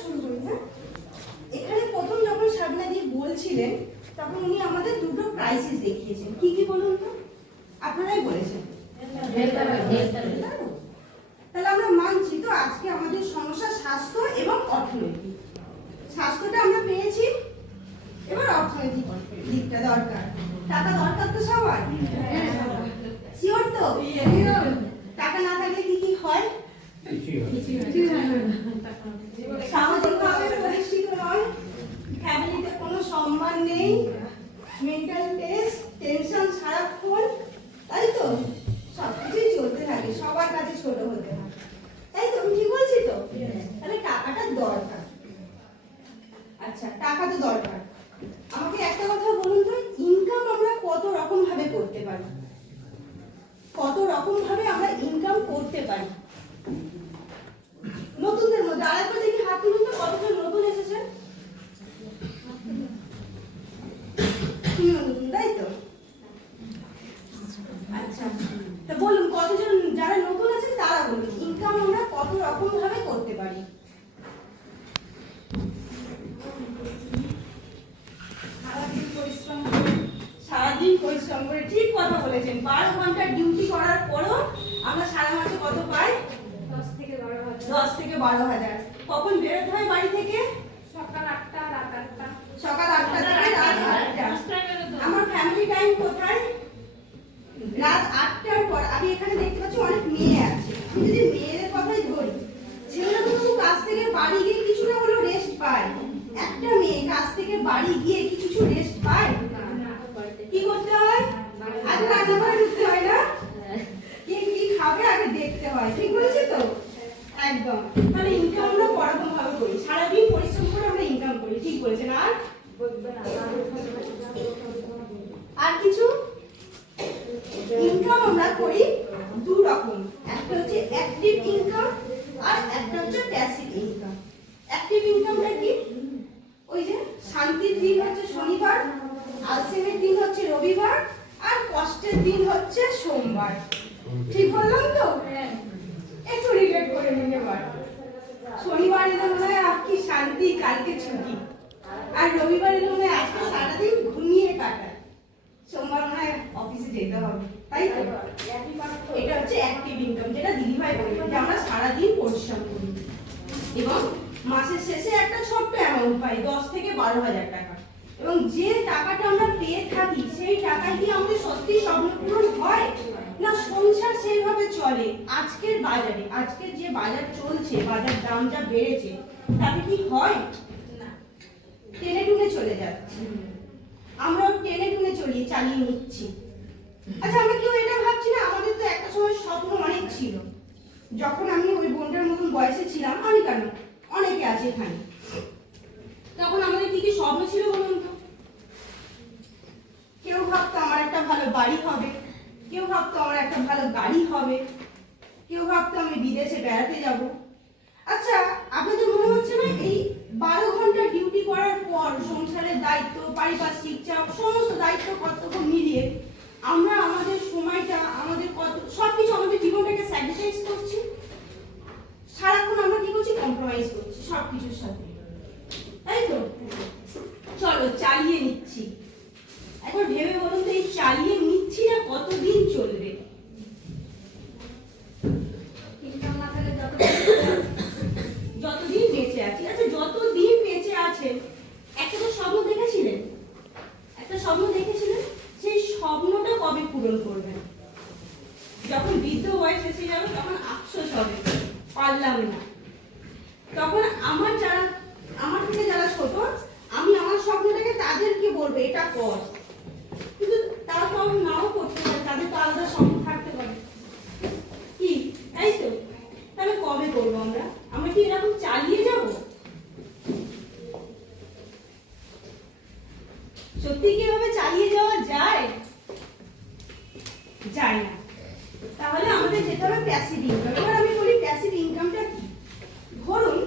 শুরু করি। হ্যাঁ, এখানে প্রথম যখন শাবনাদি বলছিলেন তখন উনি আমাদের দুটো ক্রাইসিস দেখিয়েছেন। কি কি বলুন তো? আপনারাই বলেছেন। তাহলে আমরা মানছি তো আজকে আমাদের সমস্যা স্বাস্থ্য এবং অর্থনীতি। স্বাস্থ্যটা আমরা পেয়েছি, এবার অর্থনৈতিক দিকটা দরকার। টাকা দরকার তো সবার, শিওর তো? টাকা না থাকলে কি কি হয়? সামাজিকভাবে প্রতিষ্ঠিত নয়, ফ্যামিলিতে কোনো সম্মান নেই, মেন্টাল টেস্ট, টেনশন সারাক্ষণ, তাই তো? সবকিছুই চলতে থাকে, সবার কাছে ছোট হতে হয়, তাই তো? আমি ঠিক বলছি তো? তাহলে টাকাটা দরকার। আচ্ছা, টাকা তো দরকার। আমাকে একটা কথা বলুন তো, ইনকাম আমরা কত রকম ভাবে করতে পারি? কত রকম ভাবে আমরা ইনকাম করতে পারি? নতুনদের মধ্যে আরেকবার দেখি হাত তুলুন তো, কতজন নতুন এসেছেন? নতুন, তাই তো? আচ্ছা, তা বলুন কতজন যারা নতুন আছেন তারা বলুন ইনকাম আমরা কত রকম ভাবে করতে পারি? সারাদিন পরিশ্রম করে, ঠিক কথা বলেছেন। 12 ঘন্টা ডিউটি করার পরও আমরা সারা মাসে কত পাই? 10 থেকে 12,000। কখন বেরোতে হয় বাড়ি থেকে? সকাল 8টা রাত 8টা। সকাল 8টা থেকে রাত 8টা। আমার ফ্যামিলি টাইম কোথায়? রাত 8টার পর। আমি এখানে দেখতে পাচ্ছি অনেক মেয়ে আছে। আমি যদি মেয়েদের কথাই ধরি, ছেলেরা তো কাজ থেকে বাড়ি গিয়ে কিছু না হলেও রেস্ট পায়। একটা মেয়ে কাজ থেকে বাড়ি গিয়ে কি কিছু রেস্ট পায়? কি করতে হয়? আগে রান্নাঘরে ঢুকতে হয় না? কি কি খাবে আগে দেখতে হয়, ঠিক বলছি তো? একদম। মানে ইনকাম আমরা পরকম ভাবে করি, সারাদিন পরিশ্রম করে আমরা ইনকাম করি, ঠিক বলেছেন। আর কিছু ইনকাম আমরা করি দু রকম, একটা হচ্ছে অ্যাক্টিভ ইনকাম আর একটা হচ্ছে প্যাসিভ ইনকাম। অ্যাক্টিভ ইনকামটা কি? ওই যে শান্তির দিন হচ্ছে শনিবার, আলসেমের দিন হচ্ছে রবিবার, আর কষ্টের দিন হচ্ছে সোমবার। ঠিক বললাম তো? একটু রিলেট করে নিতে পারো। শনিবার এলে মনে হয় কি শান্তি, কালকে ছুটি, আর রবিবার এলে মনে হয় আজকে সারাদিন ঘুমিয়ে কাটায়, সোমবার মনে হয় অফিসে যেতে হবে, তাই তো? এটা হচ্ছে অ্যাক্টিভ ইনকাম, যেটা দিদিভাই বললেন যে আমরা সারাদিন পরিশ্রম করি এবং মাসের শেষে একটা ছোট্ট অ্যামাউন্ট পাই, 10 থেকে 12,000 টাকা। এবং যে টাকাটা আমরা পেয়ে থাকি সেই টাকায় কি আমাদের সত্যি স্বপ্ন পূরণ হয় না? সংসার সেইভাবে চলে? আজকের বাজারে, আজকের যে বাজার চলছে, বাজার দাম যা বেড়েছে, তাতে কি হয় না? টেনে টুনে চলে যাচ্ছে, আমরাও টেনে টুনে চালিয়ে নিচ্ছি। আচ্ছা, আমরা কেউ এটা ভাবছি না আমাদের তো একটা সময় স্বপ্ন অনেক ছিল। যখন আমি ওই বোনটার মতন বয়সে ছিলাম, আমি কেন, অনেকে আছে এখানে, তখন আমাদের কি কি স্বপ্ন ছিল বলুন তো? কেউ ভাবতো আমার একটা ভালো বাড়ি হবে, কেউ ভাবতো আমার একটা ভালো গাড়ি হবে, কেউ ভাবতো আমি বিদেশে বেড়াতে যাব। আচ্ছা, আপনাদের মনে হচ্ছে না এই 12 ঘন্টা ডিউটি করার পর সংসারের দায়িত্ব, পারিপার্শ্বিক চাপ, সমস্ত দায়িত্ব কর্তব্য মিলিয়ে আমরা আমাদের সময়টা, আমাদের কত সবকিছু, আমাদের জীবনটাকে স্যাক্রিফাইস করছি? সারাক্ষণ আমরা কি করছি? কম্প্রোমাইজ করছি সবকিছুর সাথে, তাই তো? চলো চালিয়ে নিচ্ছি। একবার ভেবে বলুন তো, এই চালিয়ে নিচ্ছি না কতদিন চলবে? যতদিন বেঁচে আছি। আচ্ছা, যতদিন বেঁচে আছেন একটা তো স্বপ্ন দেখেছিলেন, একটা স্বপ্ন দেখেছিলেন, সেই স্বপ্নটা কবে পূরণ করবেন? যখন বৃদ্ধ বয়স এসে যাবে তখন আফসোস হবে পারলাম না। তখন আমার থেকে যারা ছোট, আমি আমার স্বপ্নটাকে তাদেরকে বলবো এটা কর, কিন্তু তারা তো আমি নাও করতে পারে, তাদের তো আলাদা স্বপ্ন থাকতে পারে, কি তাই তো? তাহলে কবে করবো আমরা? আমরা কি এরকম চালিয়ে যাব? সত্যি কি এভাবে চালিয়ে যাওয়া যায়? যায় না। তাহলে আমাদের যেতে হবে প্যাসিভ ইনকাম। এবার আমি বলি প্যাসিভ ইনকামটা কি? ধরুন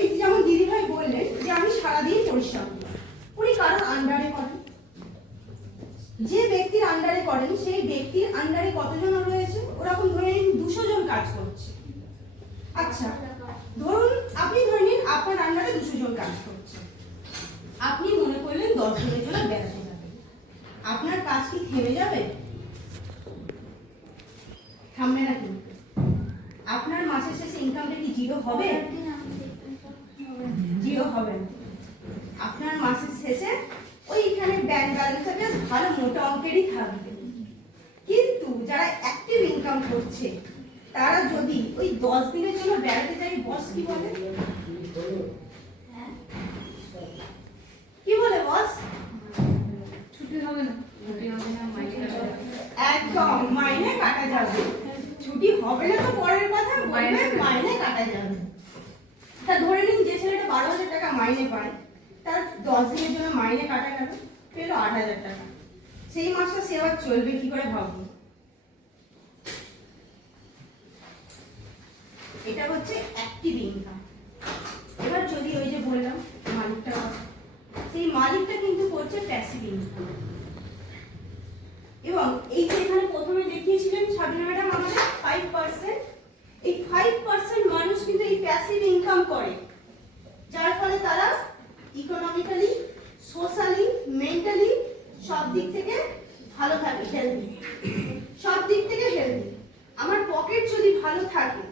এই যেমন দিদিভাই বললেন যে আমি সারাদিন পরিশ্রম করি, উনি কারোর আন্ডারে করেন, যে ব্যক্তির আন্ডারে করেন সেই ব্যক্তির আন্ডারে কতজন রয়েছে? ওরকম ধরে নিন 200 জন কাজ করছে। আচ্ছা, ধরুন আপনি ধরে নিন আপনার জন কাজ করছে। আপনি মনে করলেন 10 দিনের জন্য বেড়াতে যাবেন, আপনার কাজ কি থেমে যাবে? থামবে না কিন্তু। আপনার মাসের শেষে ইনকামটা কি জিরো হবে? জিরো হবে না। আপনার মাসের শেষে ওইখানে ব্যাংক ব্যালেন্সটা বেশ ভালো মোটা অঙ্কেরই থাকবে। কিন্তু যারা অ্যাক্টিভ ইনকাম করছে তারা যদি ওই 10 দিনের জন্য বেড়াতে যায়, বস কি বলে? কি বলে বস? ছুটি হবে না, ছুটি হবে না, মাইনে কাটা যাবে। একদম মাইনে কাটা যাবে। ছুটি হবে না তো পরের কথা, বলবে মাইনে কাটা যাবে। তা ধরে নিন যে ছেলেটা 12,000 টাকা মাইনে পায়, তার 10 দিনের জন্য মাইনে কাটা গেল, পেল 8,000 টাকা। সেই মাসটা সে আবার চলবে কি করে ভাবুন। এটা হচ্ছে অ্যাক্টিভ ইনকাম। এবার যদি ওই যে বললাম মালিকটা, সেই মালিকটা কিন্তু করছে প্যাসিভ ইনকাম। এবং এই যে এখানে প্রথমে দেখিয়েছিলেন সাবিনা ম্যাডাম আমাদের 5%, এই 5% মানুষ কিন্তু এই প্যাসিভ ইনকাম করে, যার ফলে তারা ইকোনমিক্যালি, সোশ্যালি, মেন্টালি সব দিক থেকে ভালো থাকে, হেলদি, সব দিক থেকে হেলদি। আমার পকেট যদি ভালো থাকে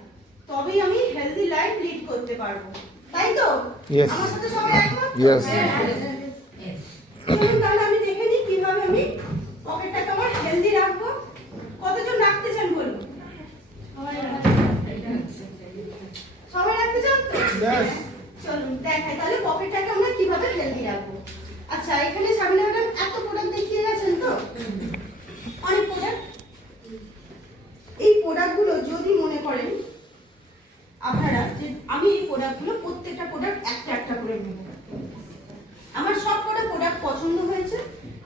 তবেই আমি হেলদি লাইফ লিড করতে পারবো, তাই তো? Yes. আমার সাথে সবাই একমত? Yes. চলুন তাহলে আমি দেখে নিই কিভাবে আমি পকেটটাকে আমার হেলদি রাখবো। কতজন রাখতে চান বলুন? সবাই রাখতে চান তো? Yes. চলুন দেখাই তাহলে পকেটটাকে আমরা কিভাবে হেলদি রাখবো। আচ্ছা, এখানে সামনে ম্যাডাম এত প্রোডাক্ট দেখিয়ে গেছেন তো, অনেক প্রোডাক্ট। এই প্রোডাক্টগুলো যদি মনে করেন আপনারা যে আমি এই প্রোডাক্টগুলো প্রত্যেকটা প্রোডাক্ট একটা একটা করে নেব, আমার সব কটা প্রোডাক্ট পছন্দ হয়েছে,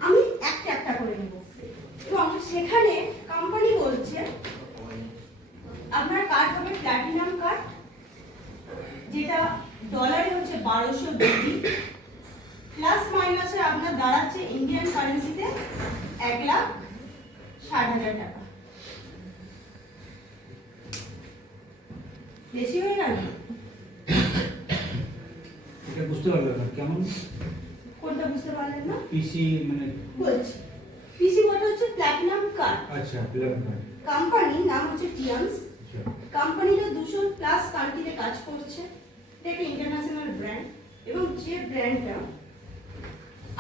আমি একটা একটা করে নেব। এবং সেখানে কোম্পানি বলছে আপনার কার্ড হবে প্ল্যাটিনাম কার্ড, যেটা ডলারে হচ্ছে 1220, প্লাস মাইনাসে আপনার দাঁড়াচ্ছে ইন্ডিয়ান কারেন্সিতে 1,60,000 টাকা। বেশি হয়ে গেল? এটা বুঝতে পারলাম না কেমন কোনটা বুঝতে পারলেন না? পিসি মানে বলছি পিসি ওয়াটা হচ্ছে প্ল্যাটিনাম কার্ড। আচ্ছা প্ল্যান কার্ড কোম্পানি নাম হচ্ছে টিয়ান্স। আচ্ছা কোম্পানিটা 200 প্লাস কান্ট্রিতে কাজ করছে, এটা একটা ইন্টারন্যাশনাল ব্র্যান্ড, এবং যে ব্র্যান্ডটা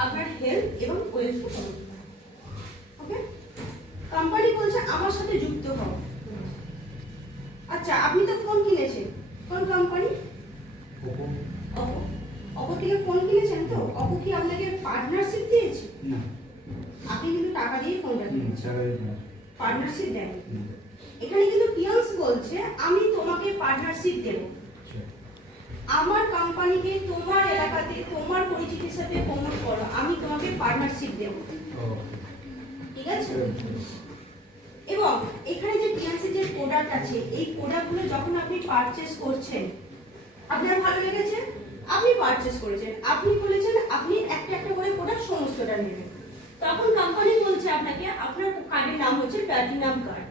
আপনার হেলথ এবং ওয়েলথকে প্রমোট করে। ওকে, কোম্পানি বলছে আমার সাথে যুক্ত হও। আচ্ছা, আপনি তো ফোন কিনেছেন, কোন কোম্পানি? Oppo Oppo. অপো থেকে ফোন কিনেছেন তো? অপো কি আপনাকে পার্টনারশিপ দিয়েছে? না আপনি কিন্তু টাকা দিয়ে ফোনটা কিনেছেন, স্যালারি না পার্টনারশিপ দেন। এখানে কিন্তু টিয়ান্স বলছে আমি তোমাকে পার্টনারশিপ দেব, আচ্ছা আমার কোম্পানিকে তোমার এলাকাতে তোমার পরিচিতির সাথে প্রমোট করো, আমি তোমাকে পার্টনারশিপ দেব, ও ঠিক আছে? এবং এখানে যে টিয়ান্সের যে প্রোডাক্ট আছে, এই প্রোডাক্টগুলো যখন আপনি পারচেজ করছেন, আপনার ভালো লেগেছে, আপনি পারচেজ করেছেন, আপনি বলেছেন আপনি একটা একটা করে প্রোডাক্ট সমস্তটা নেবেন, তখন কোম্পানি বলছে আপনাকে আপনার কার্ডের নাম হচ্ছে প্ল্যাটিনাম কার্ড,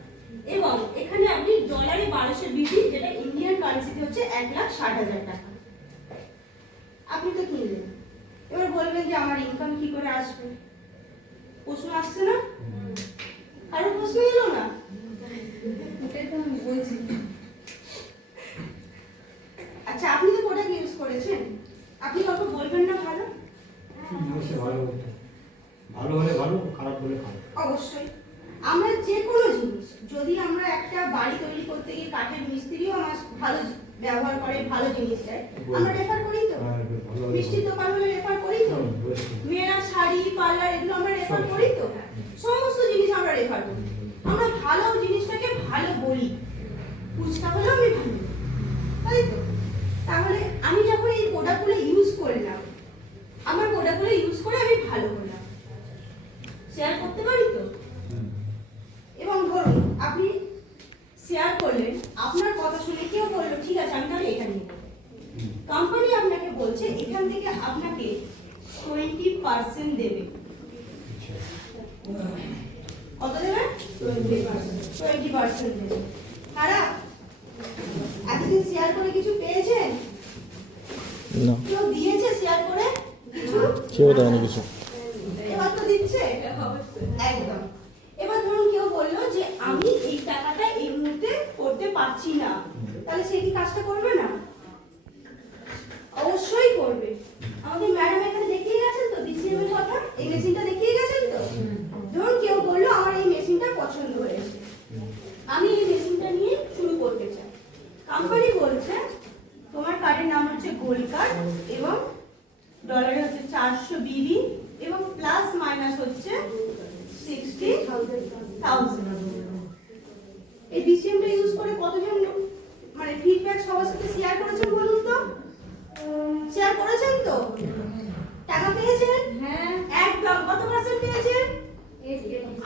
এবং এখানে আপনি ডলারে 1220, যেটা ইন্ডিয়ান কারেন্সিতে হচ্ছে 1,60,000 টাকা আপনি তো কিনলেন। এবার বলবেন যে আমার ইনকাম কি করে আসবে? প্রশ্ন আসছে না? কারো প্রশ্ন এলো না? ওটাই তো আমি বলছি। আচ্ছা, আপনি তো প্রোডাক্ট ইউজ করেছেন, আপনি কাউকে বলবেন না ভালো? অবশ্যই ভালো হতো, ভালো হলে ভালো, খারাপ হলে খারাপ। অবশ্যই। আমরা যে কোনো জিনিস, যদি আমরা একটা বাড়ি তৈরি করতে গিয়ে কাঠের মিস্ত্রিও আমার ভালো ব্যবহার করে, ভালো জিনিস দেয়, আমরা রেফার করি তো? ভালো হলে মিষ্টির দোকান হলে রেফার করি তো? মেয়েরা শাড়ি, পার্লার, এগুলো আমরা রেফার করি তো? সমস্ত জিনিস আমরা রেফার করি। আমরা ভালো জিনিসটাকে ভালো বলি, ফুচকা হলেও আমি ভালো, তাই তো? তাহলে আমি যখন এই প্রোডাক্টগুলো ইউজ করলাম, আমার প্রোডাক্টগুলো ইউজ করে আমি ভালো হলাম, শেয়ার করতে পারি তো? এবং ধরুন আপনি শেয়ার করলেন, আপনার কথা শুনে কেউ বললো ঠিক আছে আমি তাহলে এটা নিয়ে নেবো, কোম্পানি আপনাকে বলছে এখান থেকে আপনাকে 20% দেবে। কত দেবে? 20% দেবে। কারা এতদিন শেয়ার করে কিছু পেয়েছেন? না, কেউ দিয়েছে শেয়ার করে কিছু? কেউ দেয়নি কিছু। এবার তো দিচ্ছে একদম। এবার ধরুন কেউ বললো যে আমি এই টাকাটা এই মুহূর্তে করতে পারছি না, তাহলে সে কি কাজটা করবে না? অবশ্যই করবে। আমাদের ম্যাডাম এখানে দেখিয়ে গেছেন তো ডিসিএম এর কথা, এই মেশিনটা দেখিয়ে গেছেন তো। ধরুন কেউ বললো আমার এই মেশিনটা পছন্দ হয়েছে, আমি এই মেশিনটা নিয়ে শুরু করতে চাই। কোম্পানি বলছে তোমার কার্ডের নাম হচ্ছে গোল্ড কার্ড এবং ডলারে হচ্ছে 400 বিবি এবং প্লাস মাইনাস হচ্ছে 60,000। এই ডিসিএমটা ইউজ করে কতজন মানে ফিডব্যাক সবার সাথে শেয়ার করেছেন বলুন তো? শেয়ার করেছেন তো? টাকা পেয়েছেন? হ্যাঁ, একদম। কত পার্সেন্ট পেয়েছেন?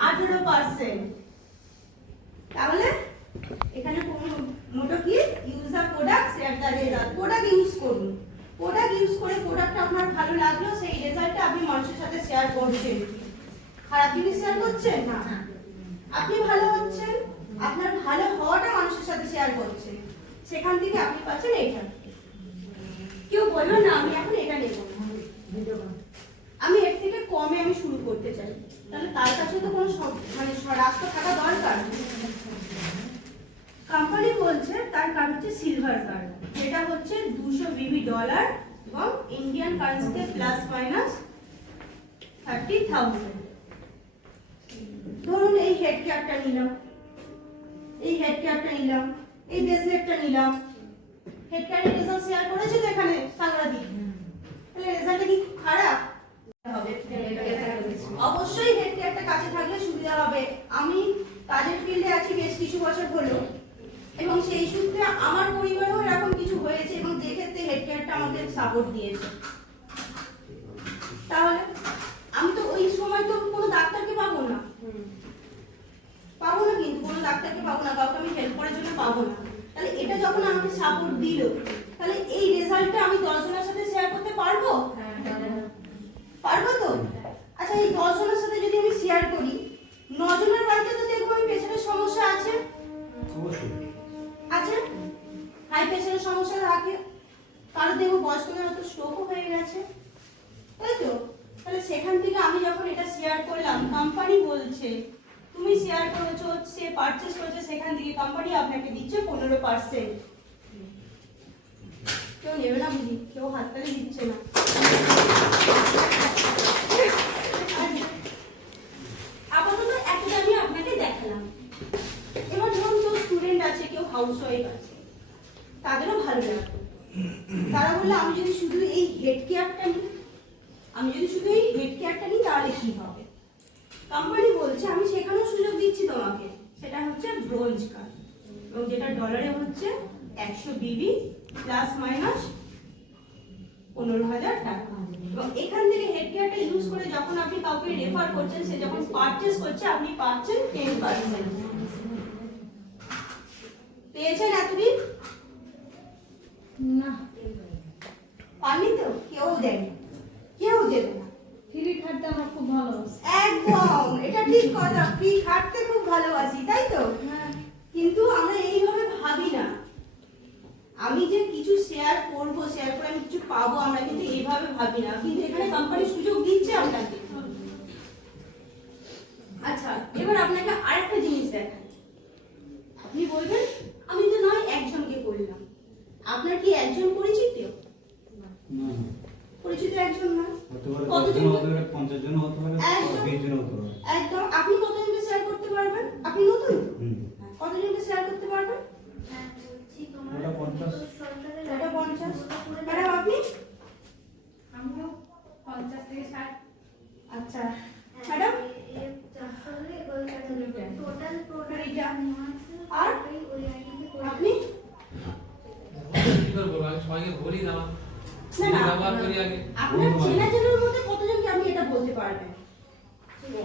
18%। তাহলে এখানে মোটো কি use the product share the result. Product use করুন, প্রোডাক্ট ইউজ করে প্রোডাক্টটা আপনার ভালো লাগলো, সেই রেজাল্টটা আপনি মানুষের সাথে শেয়ার করছেন। খারাপ জিনিস শেয়ার করছেন না, আপনি ভালো হচ্ছেন, আপনার ভালো হওয়াটা মানুষের সাথে শেয়ার করছেন, সেখান থেকে আপনি পাচ্ছেন এইটা। কেউ বললো না আমি এখন এটা নেব না, আমি এর থেকে কমে আমি শুরু করতে চাই, তাহলে তার কাছে তো কোনো মানে রাস্তা থাকা দরকার। কোম্পানি বলছে তার কার্ড হচ্ছে সিলভার কার্ড, যেটা হচ্ছে 200 বিবি ডলার এবং ইন্ডিয়ান কারেন্সিতে প্লাস মাইনাস 30,000। ধরুন এই হেড ক্যাপটা নিলাম, এই হেড ক্যাপটা নিলাম, এই ব্রেসলেটটা নিলাম। হেড ক্যাপের রেজাল্ট শেয়ার করেছে তো এখানে সাংরাদি, তাহলে রেজাল্টটা কি খারাপ হবে? অবশ্যই হেড ক্যাপটা কাছে থাকলে সুবিধা হবে। আমি কাজের ফিল্ডে আছি বেশ কিছু বছর হলো এবং সেই সূত্রে আমার পরিবারেও এরকম কিছু হয়েছে এবং যে ক্ষেত্রে হেড ক্যাপটা আমাকে সাপোর্ট দিয়েছে। তাহলে আমি তো ওই সময় তো কোনো ডাক্তারকে পাবো না, কিন্তু কোনো ডাক্তারকে পাবো না, কাউকে আমি হেল্প করার জন্য পাবো না। তাহলে এটা যখন আমাকে সাপোর্ট দিল, তাহলে এই রেজাল্টটা আমি 10 জনের সাথে শেয়ার করতে পারবো? পারবো তো? আচ্ছা, এই 10 জনের সাথে যদি আমি শেয়ার করি, 9 জনের বাড়িতে তো দেখবো আমি পেশেন্টের সমস্যা আছে, আছে হাই প্রেশারের সমস্যা থাকে, কারো দেখবো বয়স্কদের হয়তো স্ট্রোকও হয়ে গেছে, তাই তো? তাহলে সেখান থেকে আমি যখন এটা শেয়ার করলাম, কোম্পানি বলছে তুমি শেয়ার করেছো, সে পারচেজ করেছে, সেখান থেকে কোম্পানি আপনাকে দিচ্ছে 15%। কেউ নেবে না বুঝি, কেউ হাততালি দিচ্ছে না। আপাতত একটা আমি আপনাকে দেখালাম। এবার ধরুন কেউ স্টুডেন্ট আছে, কেউ হাউস ওয়াইফ আছে, তাদেরও ভালো লাগবে। তারা বললো আমি যদি শুধু এই হেড কেয়ারটা নিই, তাহলে কি হবে? কোম্পানি বলছে আমি সেখানেও সুযোগ দিচ্ছি তোমাকে, সেটা হচ্ছে ব্রোঞ্জ কার্ড এবং যেটা ডলারে হচ্ছে 100 বিবি প্লাস মাইনাস 15,000 টাকা। এবং এখান থেকে হেড কেয়ারটা ইউজ করে যখন আপনি কাউকে রেফার করছেন, সে যখন পারচেজ করছে, আপনি পাচ্ছেন 10%। পেয়েছেন এতদিন? না, পাননি তো? কেউ দেয়নি, কেউ দেবে না। ফ্রি খাটতে আমার খুব ভালোবাসি। একদম, এটা ঠিক কথা, ফ্রি খাটতে খুব ভালোবাসি, তাই তো? হ্যাঁ, কিন্তু আমরা এইভাবে ভাবি না, আমি যে কিছু শেয়ার করব, শেয়ার করে আমি কিছু পাবো, আমরা কিন্তু এইভাবে ভাবি না। কিন্তু এখানে কোম্পানি সুযোগ দিচ্ছে আপনাকে। আচ্ছা, এবার আপনাকে আরেকটা জিনিস দেখাই। আপনি বলবেন আমি তো নয় একজনকে করলাম, আপনার কি একজন পরিচিত? পরিচিত একজন না, কতজন? 50 জন হতে পারে, 20 জন হতে পারে। একদম। আপনি কতজনকে শেয়ার করতে পারবেন? আপনি নতুন, কতজনকে শেয়ার করতে পারবেন? ওটা 50। ওটা 50। ম্যাডাম আপনি? আমিও 50 থেকে 60। আচ্ছা ম্যাডাম, আর আপনি? কি করবো আমি সবাইকে বলি না, না না, ব্যবহার করি আগে। আপনার চেনাজনের মধ্যে কতজনকে আপনি এটা বলতে পারবেন?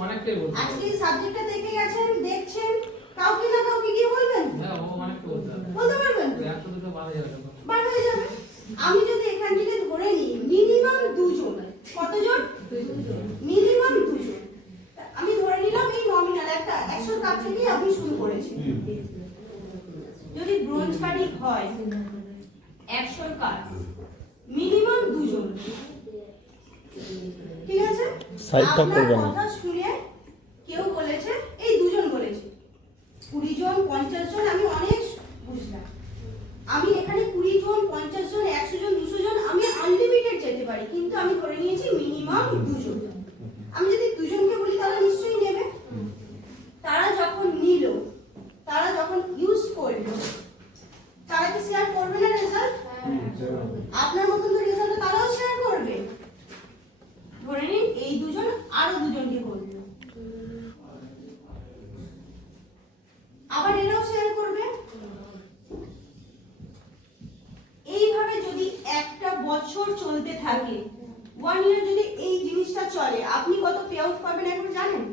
অনেকটাই বলতে হবে। আজকে এই সাবজেক্টটা দেখে গেছেন, দেখছেন, কাউকে না কাউকে গিয়ে বলবেন, হ্যাঁ, ও অনেকটা বলতে হবে। বলতে পারবেন তো? একটা দুটো বাধা যাবে তখন। বার হয়ে যাবে। আমি যদি এখান থেকে ধরে নিই মিনিমাম 2 জন, কতজন? মিনিমাম 2 জন। আমি ধরে নিলাম এই নমিনাল একটা 100 কাপ থেকে আপনি শুরু করেছেন। যদি ব্রোঞ্জ কার্ডই হয় 100 কাপ, মিনিমাম সাইড টক আপনার করবেন না। কথা শুনে কেউ বলেছে, এই দুজন বলেছে, 20 জন 50 জন, আমি অনেক বুঝলাম। আমি এখানে 20 জন 50 জন 100 জন 200 জন আমি আনলিমিটেড যেতে পারি, কিন্তু আমি ধরে নিয়েছি মিনিমাম 2 জন। আমি যদি 2 জনকে বলি তারা নিশ্চয়ই নেবে। তারা যখন নিল, তারা যখন ইউজ করলো, তারা কি শেয়ার করবে না রেজাল্ট? আপনার মতন তো রেজাল্ট তারাও শেয়ার করবে। ধরে নিন এই দুজন আরো দুজনকে বললো, আবার এরাও শেয়ার করবে। এইভাবে যদি একটা বছর চলতে থাকে, 1 ইয়ার যদি এই জিনিসটা চলে, আপনি কত পে আউট পাবেন এখন জানেন?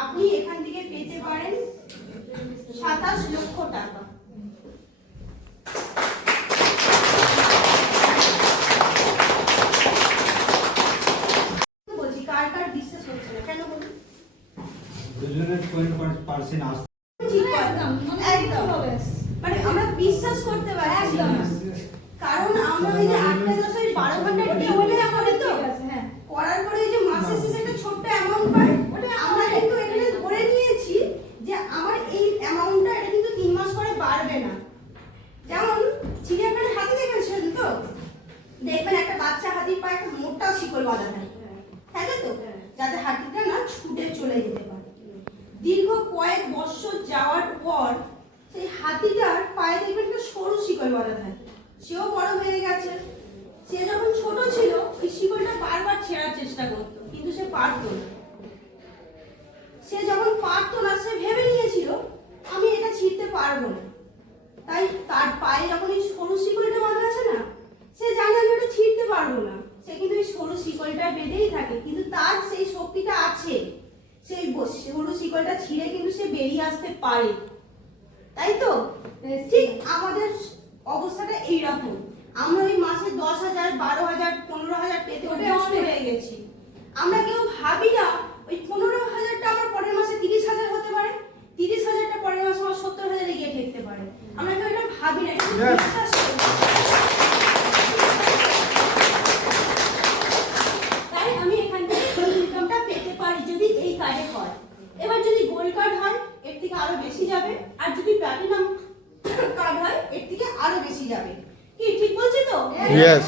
আপনি এখান থেকে পেতে পারেন 27 লক্ষ টাকা। বলছি কার কার বিশ্বাস হচ্ছে না কেন বলুন? দুজনের 20% আসছে। ঠিক একদম একদম মানে আমরা বিশ্বাস করতে পারছি না, কারণ আমরা ওই যে 8টা 10 12 ঘন্টা ডিউটি করে তো করার পরে এই যে মাসের শেষে একটা ছোট্ট অ্যামাউন্ট পাই, আমরা কিন্তু এখানে ধরে নিয়েছি যে আমার এই অ্যামাউন্টটা এটা কিন্তু 3 মাস পরে বাড়বে না। যেমন চিড়িয়াখানায় হাতি দেখেছেন তো, দেখবেন একটা বাচ্চা হাতির পায়ে একটা মোটা শিকল বাঁধা থাকে, তাই তো, যাতে হাতিটা না ছুটে চলে যেতে পারে। দীর্ঘ কয়েক বছর যাওয়ার পর সেই হাতিটার পায়ে দেখবেন একটা সরু শিকল বাঁধা থাকে। সেও বড় হয়ে গেছে, সে যখন ছোট ছিল ওই শিকলটা বারবার ছেঁড়ার চেষ্টা করতো, কিন্তু সে পারতো না। সে যখন পারতো না, সে ভেবে নিয়েছিল আমি এটা ছিঁড়তে পারবো না। তাই তার পায়ে যখন এই সরু শিকলটা বাঁধা আছে না, সে জানে আমি ওটা ছিঁড়তে পারবো না, সে কিন্তু এই সরু শিকলটা বেঁধেই থাকে, কিন্তু তার সেই শক্তিটা আছে, সেই সরু শিকলটা ছিঁড়ে কিন্তু সে বেরিয়ে আসতে পারে, তাই তো? ঠিক আমাদের অবস্থাটা এইরকম। আমরা ওই মাসে 10,000 12,000 15,000 পেতে অভ্যস্ত হয়ে গেছি। আমরা কেউ ভাবি না ওই 15,000টা আমার পরের মাসে 30,000 হতে পারে, 30,000টা পরের মাসে আমার 70,000 এ গিয়ে ঠেকতে পারে। আমরা কেউ এটা ভাবি না, এটা বিশ্বাস করি। তাই আমি এখান থেকে এই ইনকামটা পেতে পারি যদি এই কার্ডে হয়। এবার যদি গোল্ড কার্ড হয় এর থেকে আরো বেশি যাবে, আর যদি প্ল্যাটিনাম কার্ড হয় এর থেকে আরো বেশি যাবে। কি ঠিক বলছি তো? Yes.